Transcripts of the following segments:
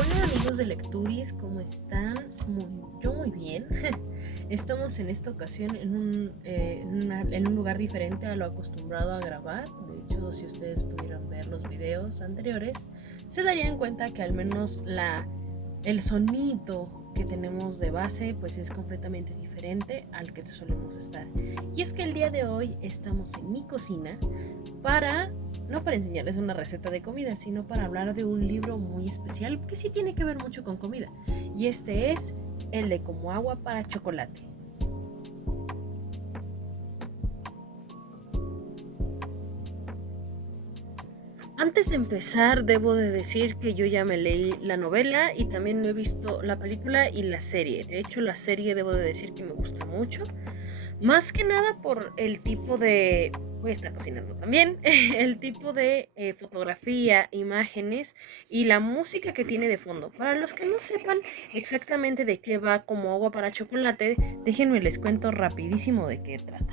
Hola amigos de Lecturis, ¿cómo están? Yo muy bien. Estamos en esta ocasión en un lugar diferente a lo acostumbrado a grabar. De hecho, si ustedes pudieran ver los videos anteriores, se darían cuenta que al menos el sonido que tenemos de base pues es completamente diferente al que solemos estar. Y es que el día de hoy estamos en mi cocina no para enseñarles una receta de comida, sino para hablar de un libro muy especial que sí tiene que ver mucho con comida. Y este es el de Como agua para chocolate. Antes de empezar, debo de decir que yo ya me leí la novela y también he visto la película y la serie. De hecho, la serie debo de decir que me gusta mucho. Más que nada por el tipo de... Voy a estar cocinando también. El tipo de fotografía, imágenes y la música que tiene de fondo. Para los que no sepan exactamente de qué va Como agua para chocolate, déjenme les cuento rapidísimo de qué trata.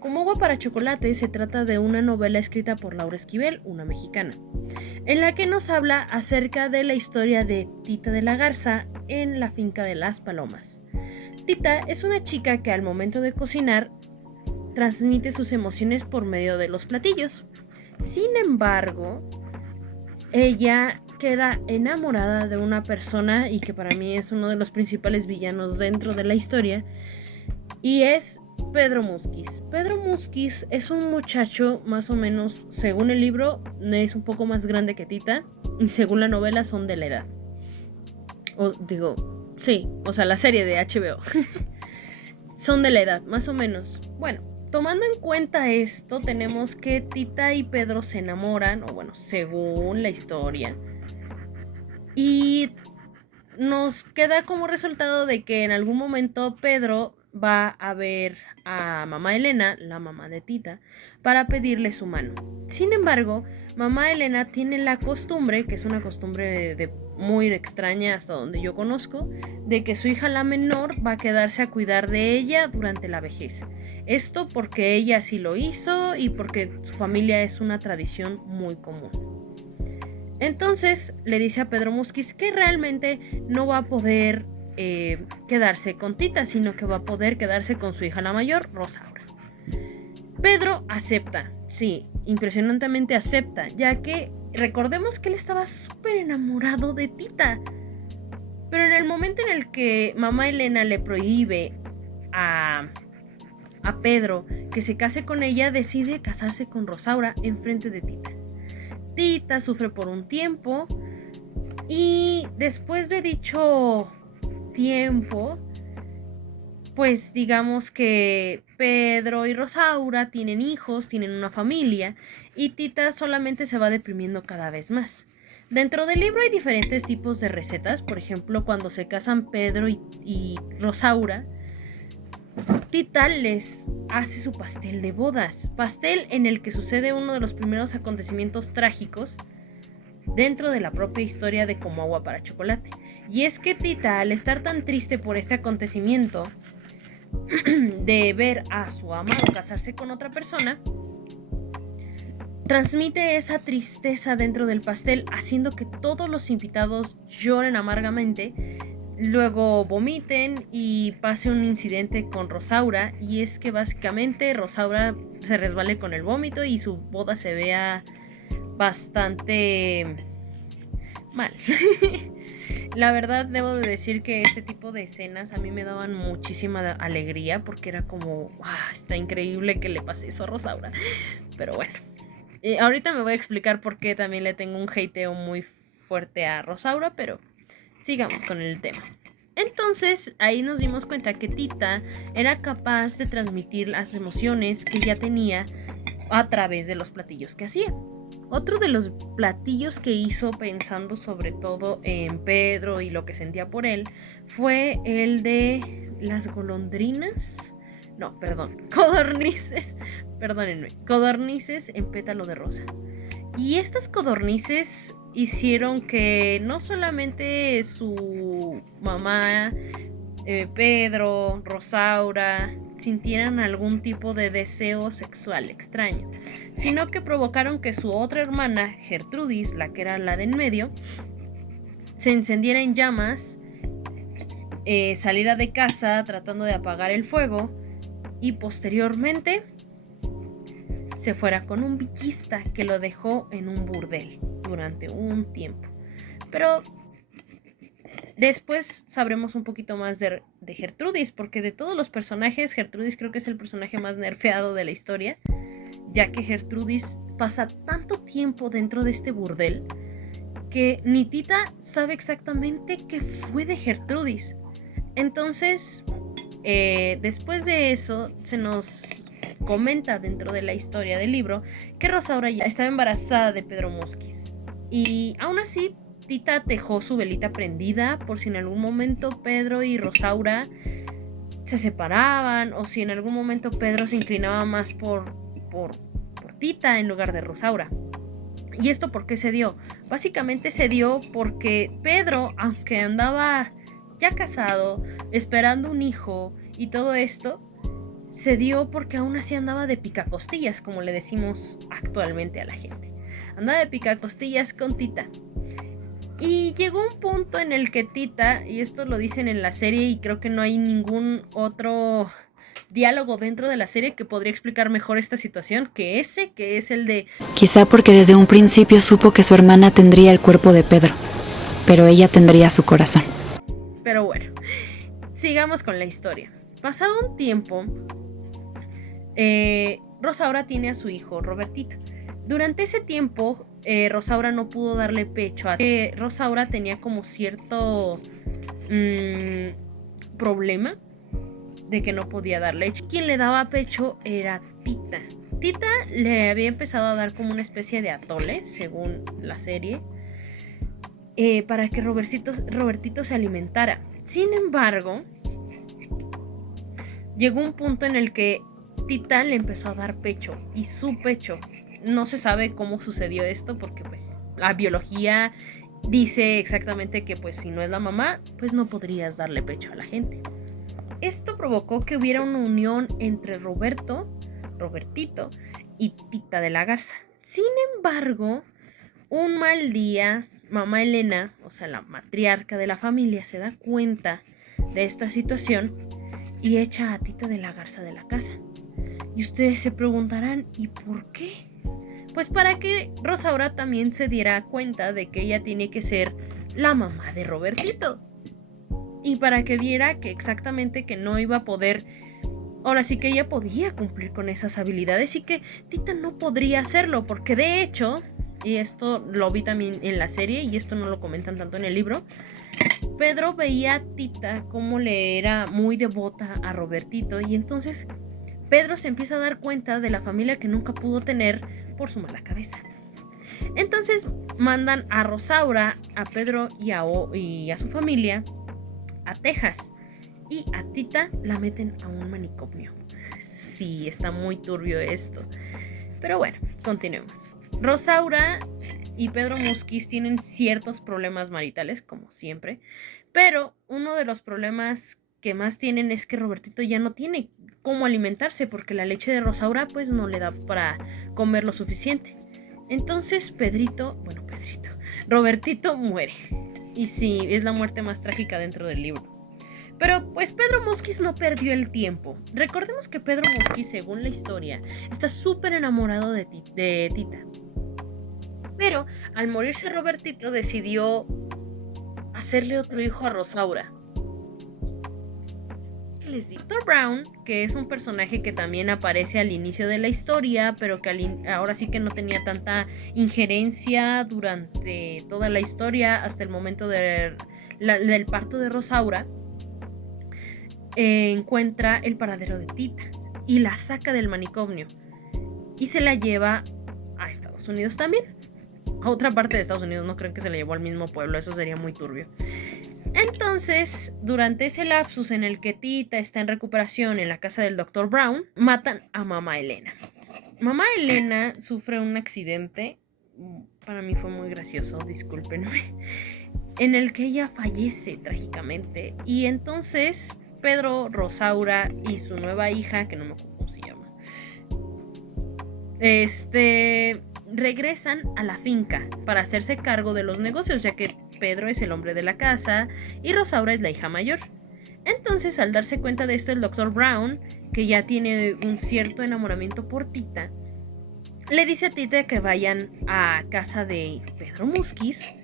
Como agua para chocolate se trata de una novela escrita por Laura Esquivel, una mexicana, en la que nos habla acerca de la historia de Tita de la Garza en la finca de las Palomas. Tita es una chica que al momento de cocinar transmite sus emociones por medio de los platillos. Sin embargo, ella queda enamorada de una persona y que para mí es uno de los principales villanos dentro de la historia, y es Pedro Musquiz. Pedro Musquiz es un muchacho más o menos, según el libro, es un poco más grande que Tita, y según la novela son de la edad. O sea, la serie de HBO. Son de la edad, más o menos. Bueno, tomando en cuenta esto, tenemos que Tita y Pedro se enamoran, o bueno, según la historia. Y nos queda como resultado de que en algún momento Pedro va a ver a mamá Elena, la mamá de Tita, para pedirle su mano. Sin embargo, mamá Elena tiene la costumbre, que es una costumbre muy extraña hasta donde yo conozco, de que su hija la menor va a quedarse a cuidar de ella durante la vejez. Esto porque ella sí lo hizo y porque su familia es una tradición muy común. Entonces le dice a Pedro Musquiz que realmente no va a poder quedarse con Tita, sino que va a poder quedarse con su hija la mayor, Rosaura. Pedro acepta, sí, impresionantemente acepta, ya que recordemos que él estaba súper enamorado de Tita. Pero en el momento en el que mamá Elena le prohíbe a Pedro que se case con ella, decide casarse con Rosaura enfrente de Tita. Tita sufre por un tiempo y después de dicho tiempo, pues digamos que Pedro y Rosaura tienen hijos, tienen una familia y Tita solamente se va deprimiendo cada vez más. Dentro del libro hay diferentes tipos de recetas, por ejemplo, cuando se casan Pedro y Rosaura, Tita les hace su pastel de bodas, pastel en el que sucede uno de los primeros acontecimientos trágicos dentro de la propia historia de Como agua para chocolate. Y es que Tita, al estar tan triste por este acontecimiento de ver a su amado casarse con otra persona, transmite esa tristeza dentro del pastel, haciendo que todos los invitados lloren amargamente, luego vomiten y pase un incidente con Rosaura, y es que básicamente Rosaura se resbale con el vómito y su boda se vea bastante mal. La verdad debo de decir que este tipo de escenas a mí me daban muchísima alegría porque era como, está increíble que le pase eso a Rosaura. Pero bueno, ahorita me voy a explicar por qué también le tengo un hateo muy fuerte a Rosaura, pero sigamos con el tema. Entonces ahí nos dimos cuenta que Tita era capaz de transmitir las emociones que ya tenía a través de los platillos que hacía. Otro de los platillos que hizo pensando sobre todo en Pedro y lo que sentía por él fue el de las golondrinas. No, perdón, codornices. Perdónenme, codornices en pétalo de rosa. Y estas codornices hicieron que no solamente su mamá, Pedro, Rosaura, sintieran algún tipo de deseo sexual extraño, sino que provocaron que su otra hermana, Gertrudis, la que era la de en medio, se encendiera en llamas, saliera de casa tratando de apagar el fuego y posteriormente se fuera con un bichista que lo dejó en un burdel durante un tiempo. Pero después sabremos un poquito más de Gertrudis, porque de todos los personajes, Gertrudis creo que es el personaje más nerfeado de la historia, ya que Gertrudis pasa tanto tiempo dentro de este burdel que ni Tita sabe exactamente qué fue de Gertrudis. Entonces, después de eso, se nos comenta dentro de la historia del libro que Rosaura ya estaba embarazada de Pedro Musquiz. Y aún así, Tita dejó su velita prendida por si en algún momento Pedro y Rosaura se separaban o si en algún momento Pedro se inclinaba más por Tita en lugar de Rosaura. ¿Y esto por qué se dio? Básicamente se dio porque Pedro, aunque andaba ya casado, esperando un hijo y todo esto, se dio porque aún así andaba de picacostillas, como le decimos actualmente a la gente. Andaba de picacostillas con Tita. Y llegó un punto en el que Tita, y esto lo dicen en la serie y creo que no hay ningún otro diálogo dentro de la serie que podría explicar mejor esta situación que ese, que es el de... Quizá porque desde un principio supo que su hermana tendría el cuerpo de Pedro, pero ella tendría su corazón. Pero bueno, sigamos con la historia. Pasado un tiempo, Rosaura tiene a su hijo, Robertito. Durante ese tiempo, Rosaura no pudo darle pecho a... Rosaura tenía como cierto problema de que no podía dar leche. Quien le daba pecho era Tita. Tita le había empezado a dar como una especie de atole, según la serie, para que Robertito se alimentara. Sin embargo, llegó un punto en el que Tita le empezó a dar pecho, y su pecho, no se sabe cómo sucedió esto, porque pues la biología dice exactamente que pues si no es la mamá, pues no podrías darle pecho a la gente. Esto provocó que hubiera una unión entre Robertito y Tita de la Garza. Sin embargo, un mal día, mamá Elena, o sea la matriarca de la familia, se da cuenta de esta situación y echa a Tita de la Garza de la casa. Y ustedes se preguntarán, ¿y por qué? Pues para que Rosaura también se diera cuenta de que ella tiene que ser la mamá de Robertito. Y para que viera que exactamente que no iba a poder, ahora sí que ella podía cumplir con esas habilidades y que Tita no podría hacerlo, porque de hecho, y esto lo vi también en la serie y esto no lo comentan tanto en el libro, Pedro veía a Tita como le era muy devota a Robertito y entonces Pedro se empieza a dar cuenta de la familia que nunca pudo tener por su mala cabeza. Entonces mandan a Rosaura, a Pedro y a su familia a Texas y a Tita la meten a un manicomio. Sí, está muy turbio esto. Pero bueno, continuemos. Rosaura y Pedro Musquiz tienen ciertos problemas maritales, como siempre, pero uno de los problemas que más tienen es que Robertito ya no tiene cómo alimentarse porque la leche de Rosaura pues no le da para comer lo suficiente. Entonces Robertito muere. Y sí, es la muerte más trágica dentro del libro. Pero pues Pedro Musquiz no perdió el tiempo. Recordemos que Pedro Musquiz, según la historia, está súper enamorado de Tita. Pero al morirse Robertito decidió hacerle otro hijo a Rosaura. ¿Qué les digo? Dr. Brown, que es un personaje que también aparece al inicio de la historia, pero que ahora sí que no tenía tanta injerencia durante toda la historia hasta el momento del parto de Rosaura, encuentra el paradero de Tita y la saca del manicomio y se la lleva a Estados Unidos también. A otra parte de Estados Unidos, no creo que se la llevó al mismo pueblo, eso sería muy turbio. Entonces, durante ese lapsus en el que Tita está en recuperación en la casa del Dr. Brown, matan a mamá Elena. Mamá Elena sufre un accidente, para mí fue muy gracioso, discúlpenme, en el que ella fallece trágicamente. Y entonces Pedro, Rosaura y su nueva hija, que no me acuerdo cómo se llama, regresan a la finca para hacerse cargo de los negocios, ya que Pedro es el hombre de la casa y Rosaura es la hija mayor. Entonces, al darse cuenta de esto, el Dr. Brown, que ya tiene un cierto enamoramiento por Tita, le dice a Tita que vayan a casa de Pedro Musquiz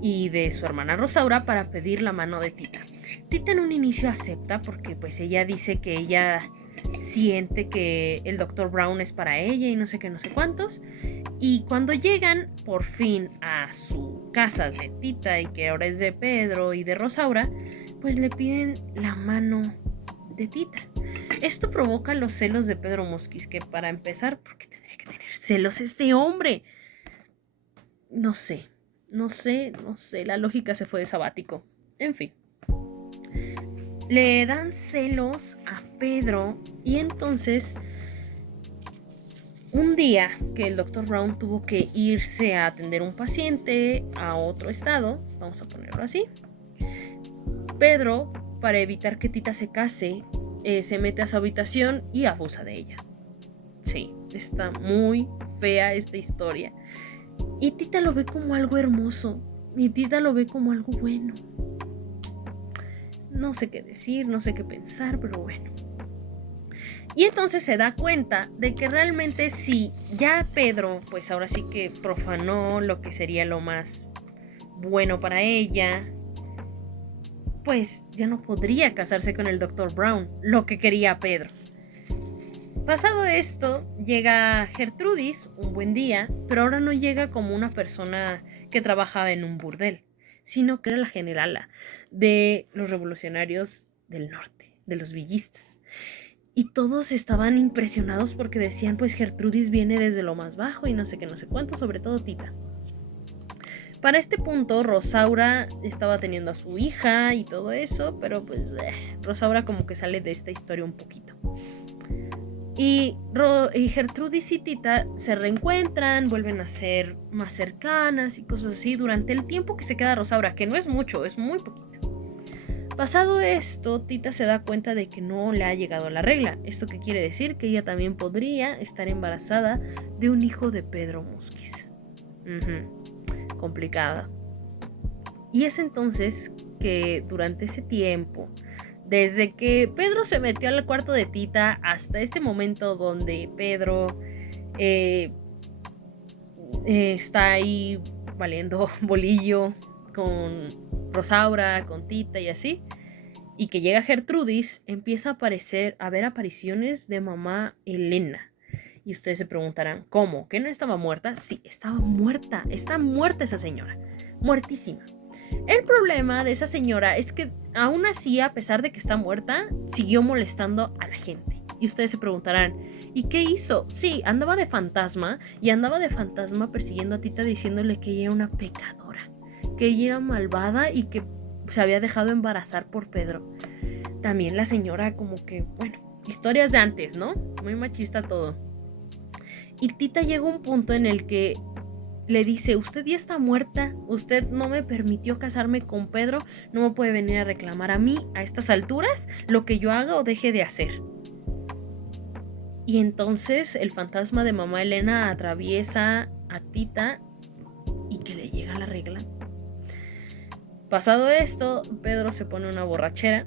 y de su hermana Rosaura para pedir la mano de Tita. Tita en un inicio acepta porque pues ella dice que ella siente que el Dr. Brown es para ella y no sé qué, no sé cuántos. Y cuando llegan por fin a su casa de Tita y que ahora es de Pedro y de Rosaura, pues le piden la mano de Tita. Esto provoca los celos de Pedro Musquiz, que para empezar, ¿por qué tendría que tener celos este hombre? No sé, la lógica se fue de sabático. En fin. Le dan celos a Pedro y entonces un día que el Dr. Brown tuvo que irse a atender un paciente a otro estado, vamos a ponerlo así, Pedro, para evitar que Tita se case, se mete a su habitación y abusa de ella. Sí, está muy fea esta historia. Y Tita lo ve como algo hermoso. Y Tita lo ve como algo bueno. No sé qué decir, no sé qué pensar, pero bueno. Y entonces se da cuenta de que realmente si ya Pedro, pues ahora sí que profanó lo que sería lo más bueno para ella, pues ya no podría casarse con el Dr. Brown, lo que quería Pedro. Pasado esto, llega Gertrudis un buen día, pero ahora no llega como una persona que trabajaba en un burdel, sino que era la generala de los revolucionarios del norte, de los villistas. Y todos estaban impresionados porque decían, pues Gertrudis viene desde lo más bajo y no sé qué, no sé cuánto, sobre todo Tita. Para este punto, Rosaura estaba teniendo a su hija y todo eso, pero pues Rosaura como que sale de esta historia un poquito. Y Gertrudis y Tita se reencuentran, vuelven a ser más cercanas y cosas así durante el tiempo que se queda Rosaura, que no es mucho, es muy poquito. Pasado esto, Tita se da cuenta de que no le ha llegado la regla. ¿Esto qué quiere decir? Que ella también podría estar embarazada de un hijo de Pedro Musquiz. Complicada. Y es entonces que durante ese tiempo, desde que Pedro se metió al cuarto de Tita hasta este momento donde Pedro está ahí valiendo bolillo con Rosaura, con Tita y así, y que llega Gertrudis, empieza a ver apariciones de mamá Elena. Y ustedes se preguntarán, ¿cómo? ¿Que no estaba muerta? Sí, estaba muerta. Está muerta esa señora. Muertísima. El problema de esa señora es que aún así, a pesar de que está muerta, siguió molestando a la gente. Y ustedes se preguntarán, ¿y qué hizo? Sí, andaba de fantasma y andaba de fantasma persiguiendo a Tita diciéndole que ella era una pecadora, que ella era malvada y que se había dejado embarazar por Pedro. También la señora como que, bueno, historias de antes, ¿no? Muy machista todo. Y Tita llega a un punto en el que le dice, usted ya está muerta, usted no me permitió casarme con Pedro, no me puede venir a reclamar a mí a estas alturas lo que yo haga o deje de hacer. Y entonces el fantasma de mamá Elena atraviesa a Tita y que le llega la regla. Pasado esto, Pedro se pone una borrachera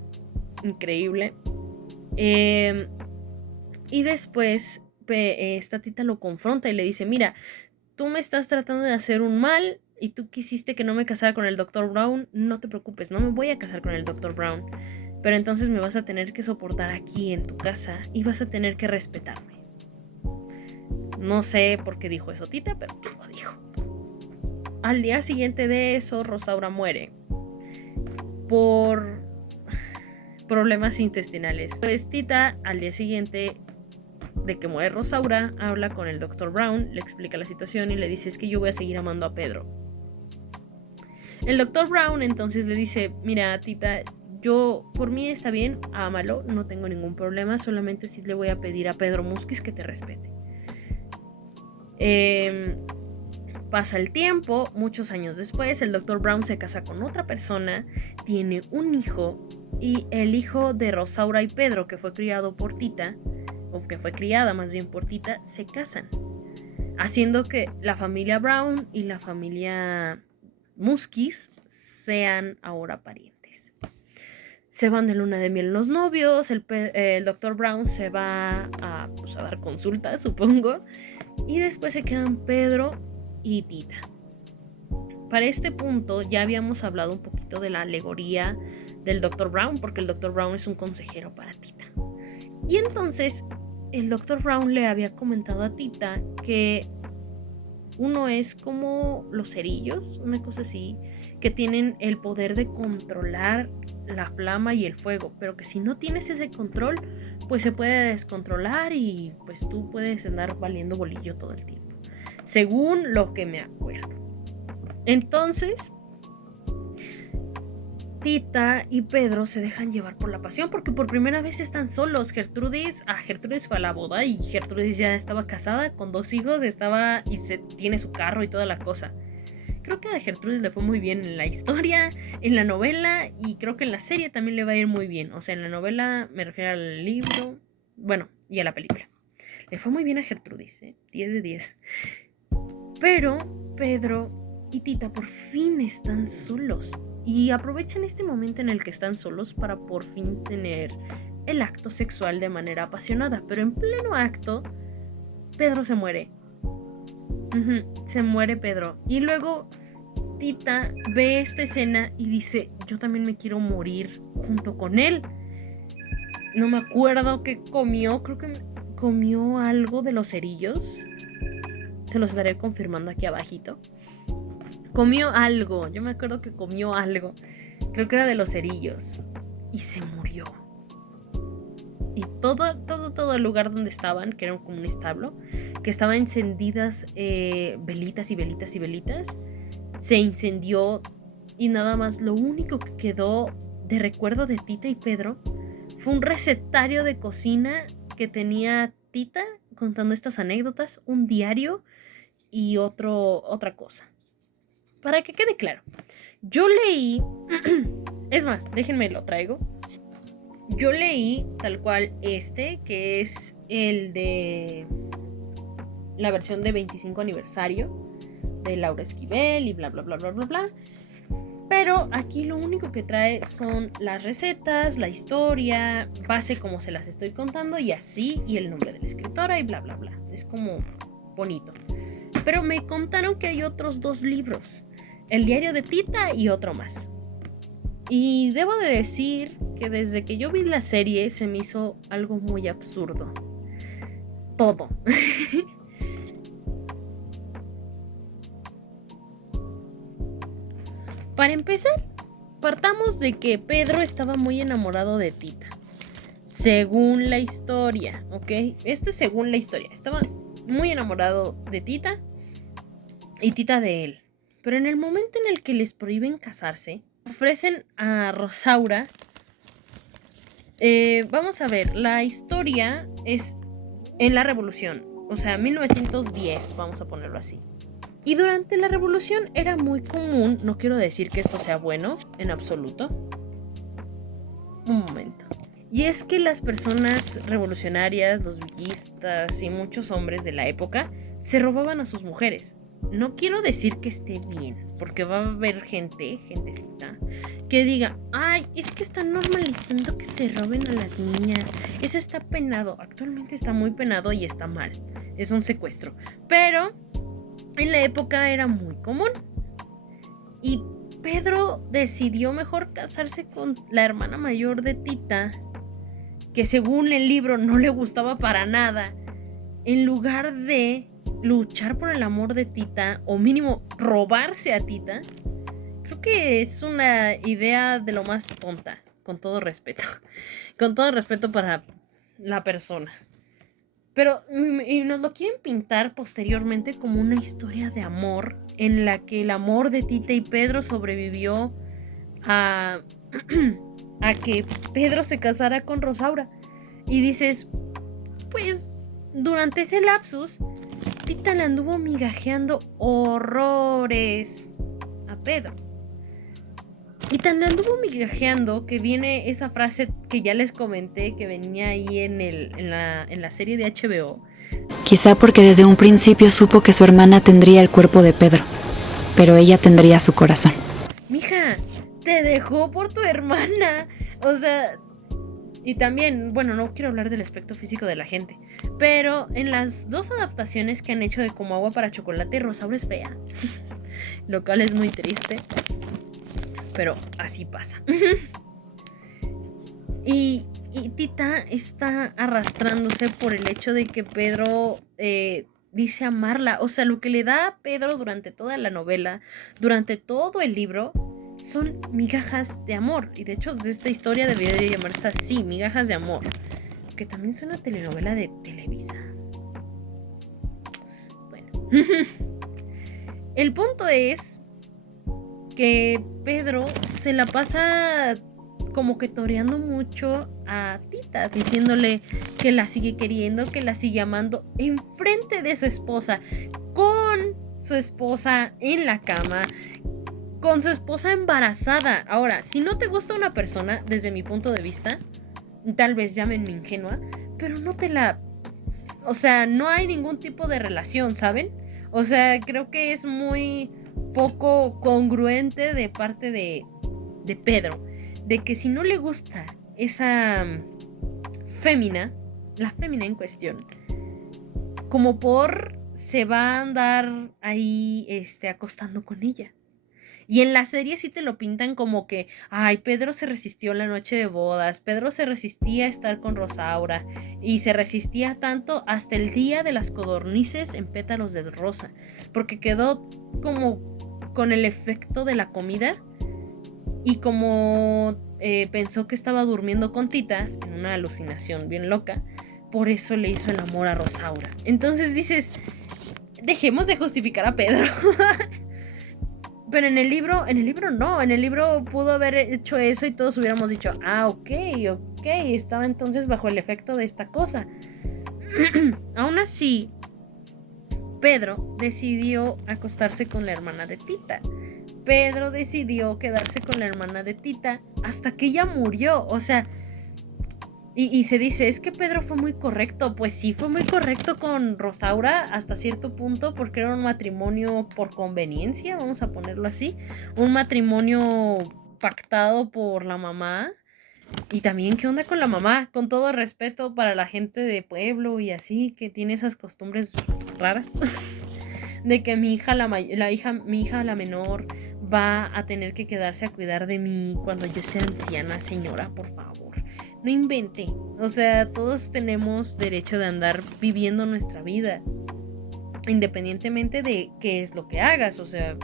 increíble. Y después esta Tita lo confronta y le dice, mira, tú me estás tratando de hacer un mal y tú quisiste que no me casara con el Dr. Brown, no te preocupes, no me voy a casar con el Dr. Brown, pero entonces me vas a tener que soportar aquí en tu casa y vas a tener que respetarme. No sé por qué dijo eso Tita, pero pues lo dijo. Al día siguiente de eso, Rosaura muere por problemas intestinales. Entonces Tita al día siguiente de que muere Rosaura, habla con el Dr. Brown, le explica la situación y le dice, es que yo voy a seguir amando a Pedro. El Dr. Brown entonces le dice, mira Tita, yo por mí está bien, ámalo, no tengo ningún problema, solamente sí le voy a pedir a Pedro Musquiz que te respete. Pasa el tiempo, muchos años después, el Dr. Brown se casa con otra persona, tiene un hijo, y el hijo de Rosaura y Pedro, que fue criado por Tita, o que fue criada más bien por Tita, se casan, haciendo que la familia Brown y la familia Musquiz sean ahora parientes. Se van de luna de miel los novios, el Dr. Brown se va a dar consultas, supongo, y después se quedan Pedro y Tita. Para este punto ya habíamos hablado un poquito de la alegoría del Dr. Brown, porque el Dr. Brown es un consejero para Tita. Y entonces el Dr. Brown le había comentado a Tita que uno es como los cerillos, una cosa así, que tienen el poder de controlar la flama y el fuego, pero que si no tienes ese control, pues se puede descontrolar y pues tú puedes andar valiendo bolillo todo el tiempo, según lo que me acuerdo. Entonces, Tita y Pedro se dejan llevar por la pasión porque por primera vez están solos. Gertrudis fue a la boda y Gertrudis ya estaba casada con 2 hijos, tiene su carro y toda la cosa. Creo que a Gertrudis le fue muy bien en la historia, en la novela, y creo que en la serie también le va a ir muy bien. O sea, en la novela me refiero al libro, bueno, y a la película. Le fue muy bien a Gertrudis, 10 de 10. Pero Pedro y Tita por fin están solos y aprovechan este momento en el que están solos para por fin tener el acto sexual de manera apasionada. Pero en pleno acto, Pedro se muere. Se muere Pedro. Y luego Tita ve esta escena y dice, yo también me quiero morir junto con él. No me acuerdo qué comió, creo que comió algo de los cerillos. Se los estaré confirmando aquí abajito. Comió algo, yo me acuerdo que comió algo. Creo que era de los cerillos. Y se murió. Y todo el lugar donde estaban, que era como un establo, que estaban encendidas velitas y velitas y velitas, se incendió y nada más lo único que quedó de recuerdo de Tita y Pedro fue un recetario de cocina que tenía Tita contando estas anécdotas, un diario y otra cosa. Para que quede claro, yo leí, es más, déjenme lo traigo. Yo leí tal cual que es el de la versión de 25 aniversario de Laura Esquivel y bla bla bla bla bla bla. Pero aquí lo único que trae son las recetas, la historia, base como se las estoy contando y así, y el nombre de la escritora y bla bla bla. Es como bonito. Pero me contaron que hay otros 2 libros, el diario de Tita y otro más. Y debo de decir que desde que yo vi la serie se me hizo algo muy absurdo. Todo. Para empezar, partamos de que Pedro estaba muy enamorado de Tita. Según la historia, ¿ok? Esto es según la historia. Estaba muy enamorado de Tita y Tita de él. Pero en el momento en el que les prohíben casarse, ofrecen a Rosaura. Vamos a ver, la historia es en la Revolución, o sea, 1910, vamos a ponerlo así. Y durante la Revolución era muy común, no quiero decir que esto sea bueno en absoluto. Un momento. Y es que las personas revolucionarias, los villistas y muchos hombres de la época se robaban a sus mujeres. No quiero decir que esté bien, porque va a haber gentecita, que diga, ay, es que están normalizando que se roben a las niñas. Eso está penado, actualmente está muy penado y está mal. Es un secuestro. Pero en la época era muy común. Y Pedro decidió mejor casarse con la hermana mayor de Tita, que según el libro no le gustaba para nada, en lugar de luchar por el amor de Tita, o mínimo robarse a Tita. Creo que es una idea de lo más tonta, con todo respeto. Con todo respeto para la persona. Pero y nos lo quieren pintar posteriormente como una historia de amor en la que el amor de Tita y Pedro sobrevivió a que Pedro se casara con Rosaura. Y dices, pues durante ese lapsus Tita le anduvo migajeando horrores a Pedro. Y tan le anduvo migajeando que viene esa frase que ya les comenté, que venía ahí en la serie de HBO. Quizá porque desde un principio supo que su hermana tendría el cuerpo de Pedro, pero ella tendría su corazón. Mija, te dejó por tu hermana. O sea, y también, bueno, no quiero hablar del aspecto físico de la gente, pero en las 2 adaptaciones que han hecho de Como agua para chocolate, Rosaura es fea. Lo cual es muy triste, pero así pasa. Y Tita está arrastrándose por el hecho de que Pedro dice amarla. O sea, lo que le da a Pedro durante toda la novela, durante todo el libro, son migajas de amor. Y de hecho, esta historia debería de llamarse así, migajas de amor. Que también suena a telenovela de Televisa. Bueno. El punto es que Pedro se la pasa como que toreando mucho a Tita, diciéndole que la sigue queriendo, que la sigue amando, enfrente de su esposa, con su esposa en la cama, con su esposa embarazada. Ahora, si no te gusta una persona, desde mi punto de vista, tal vez llámenme ingenua, pero no te la... O sea, no hay ningún tipo de relación, ¿saben? O sea, creo que es muy poco congruente de parte de Pedro, de que si no le gusta esa fémina, la fémina en cuestión, como por se va a andar ahí acostando con ella. Y en la serie sí te lo pintan como que, ay, Pedro se resistió la noche de bodas, Pedro se resistía a estar con Rosaura y se resistía tanto hasta el día de las codornices en pétalos de rosa, porque quedó como con el efecto de la comida y como pensó que estaba durmiendo con Tita en una alucinación bien loca, por eso le hizo el amor a Rosaura. Entonces dices, dejemos de justificar a Pedro. Pero en el libro no, en el libro pudo haber hecho eso y todos hubiéramos dicho, ok, estaba entonces bajo el efecto de esta cosa. Aún así, Pedro decidió acostarse con la hermana de Tita. Pedro decidió quedarse con la hermana de Tita hasta que ella murió, o sea... Y se dice, es que Pedro fue muy correcto. Pues sí, fue muy correcto con Rosaura hasta cierto punto, porque era un matrimonio por conveniencia, vamos a ponerlo así. Un matrimonio pactado por la mamá. Y también, ¿qué onda con la mamá? Con todo respeto para la gente de pueblo y así, que tiene esas costumbres raras. De que mi hija la menor va a tener que quedarse a cuidar de mí cuando yo sea anciana, señora, por favor. No invente. O sea, todos tenemos derecho de andar viviendo nuestra vida, independientemente de qué es lo que hagas. O sea,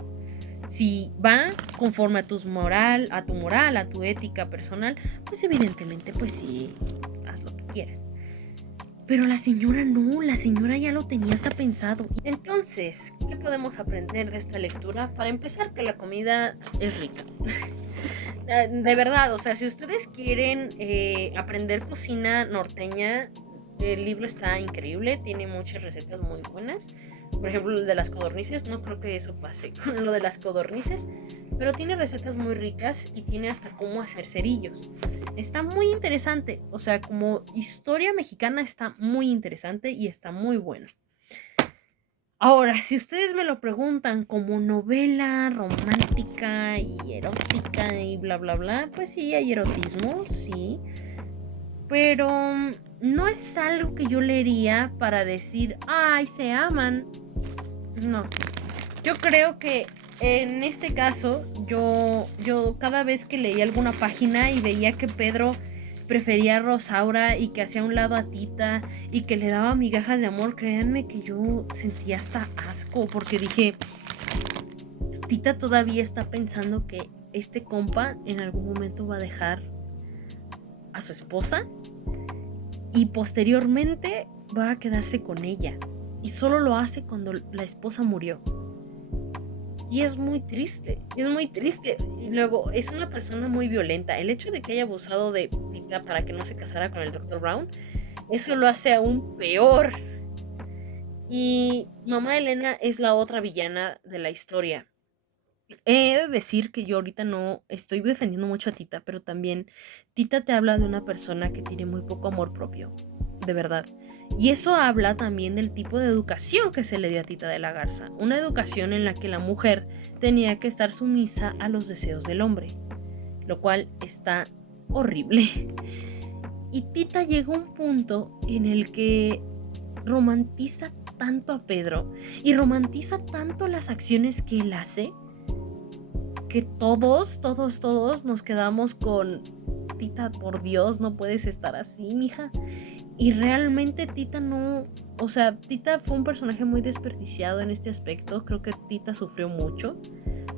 si va conforme a tu moral, a tu ética personal, pues evidentemente, pues sí, haz lo que quieras. Pero la señora no, la señora ya lo tenía hasta pensado. Entonces, ¿qué podemos aprender de esta lectura? Para empezar, que la comida es rica. De verdad, o sea, si ustedes quieren aprender cocina norteña, el libro está increíble, tiene muchas recetas muy buenas. Por ejemplo, el de las codornices, no creo que eso pase con lo de las codornices, pero tiene recetas muy ricas y tiene hasta cómo hacer cerillos. Está muy interesante, o sea, como historia mexicana está muy interesante y está muy buena. Ahora, si ustedes me lo preguntan como novela romántica y erótica y bla bla bla, pues sí, hay erotismo, sí. Pero no es algo que yo leería para decir, ay, se aman. No. Yo creo que en este caso, yo cada vez que leía alguna página y veía que Pedro prefería a Rosaura y que hacía a un lado a Tita y que le daba migajas de amor, créanme que yo sentía hasta asco, porque dije, Tita todavía está pensando que este compa en algún momento va a dejar a su esposa y posteriormente va a quedarse con ella, y solo lo hace cuando la esposa murió. Y es muy triste. Y luego, es una persona muy violenta. El hecho de que haya abusado de Tita para que no se casara con el Dr. Brown, eso lo hace aún peor. Y Mamá Elena es la otra villana de la historia. He de decir que yo ahorita no estoy defendiendo mucho a Tita, pero también Tita te habla de una persona que tiene muy poco amor propio, de verdad. Y eso habla también del tipo de educación que se le dio a Tita de la Garza. Una educación en la que la mujer tenía que estar sumisa a los deseos del hombre. lo cual está horrible. Y Tita llega a un punto en el que romantiza tanto a Pedro y romantiza tanto las acciones que él hace que todos nos quedamos con: Tita, por Dios, no puedes estar así, mija. Y realmente Tita no, o sea, Tita fue un personaje muy desperdiciado en este aspecto. Creo que Tita sufrió mucho,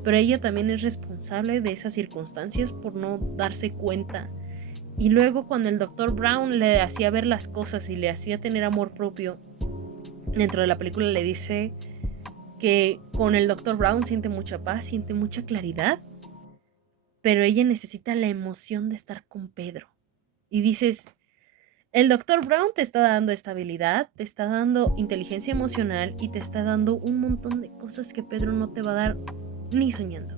pero ella también es responsable de esas circunstancias por no darse cuenta. Y luego cuando el Dr. Brown le hacía ver las cosas y le hacía tener amor propio, dentro de la película le dice que con el Dr. Brown siente mucha paz, siente mucha claridad, pero ella necesita la emoción de estar con Pedro. Y dices, el Dr. Brown te está dando estabilidad, te está dando inteligencia emocional y te está dando un montón de cosas que Pedro no te va a dar ni soñando.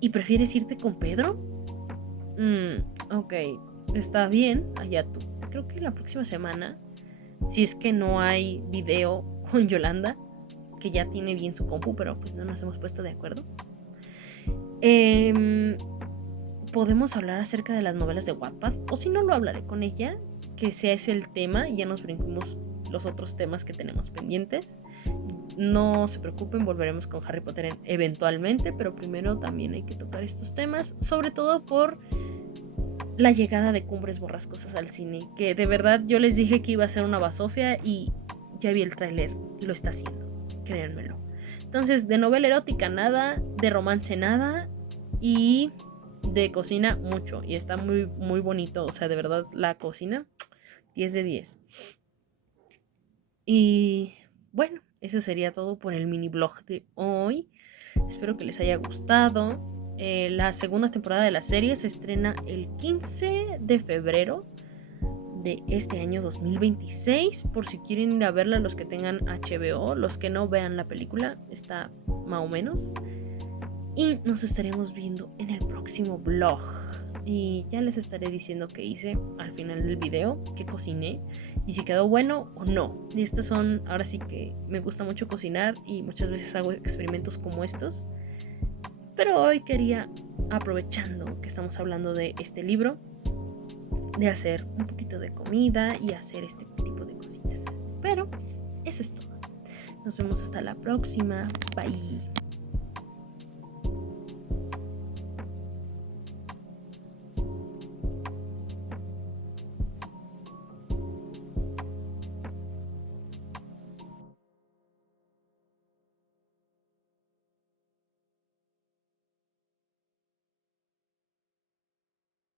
¿Y prefieres irte con Pedro? Ok, está bien, allá tú. Creo que la próxima semana, si es que no hay video con Yolanda, que ya tiene bien su compu, pero pues no nos hemos puesto de acuerdo, podemos hablar acerca de las novelas de Wattpad, o si no, lo hablaré con ella, que sea ese el tema y ya nos brincamos los otros temas que tenemos pendientes. No se preocupen, volveremos con Harry Potter eventualmente, pero primero también hay que tocar estos temas, sobre todo por la llegada de Cumbres Borrascosas al cine, que de verdad yo les dije que iba a ser una basofia y ya vi el tráiler, lo está haciendo, créanmelo. Entonces, de novela erótica nada, de romance nada, y de cocina mucho, y está muy, muy bonito, o sea, de verdad la cocina, 10 de 10. Y bueno, eso sería todo por el mini blog de hoy. Espero que les haya gustado. La segunda temporada de la serie se estrena el 15 de febrero de este año 2026. Por si quieren ir a verla los que tengan HBO, los que no vean la película, está más o menos. Y nos estaremos viendo en el próximo vlog. Y ya les estaré diciendo qué hice al final del video, qué cociné y si quedó bueno o no. Y estas son, ahora sí que me gusta mucho cocinar y muchas veces hago experimentos como estos. Pero hoy quería, aprovechando que estamos hablando de este libro, de hacer un poquito de comida y hacer este tipo de cositas. Pero eso es todo. Nos vemos hasta la próxima. Bye.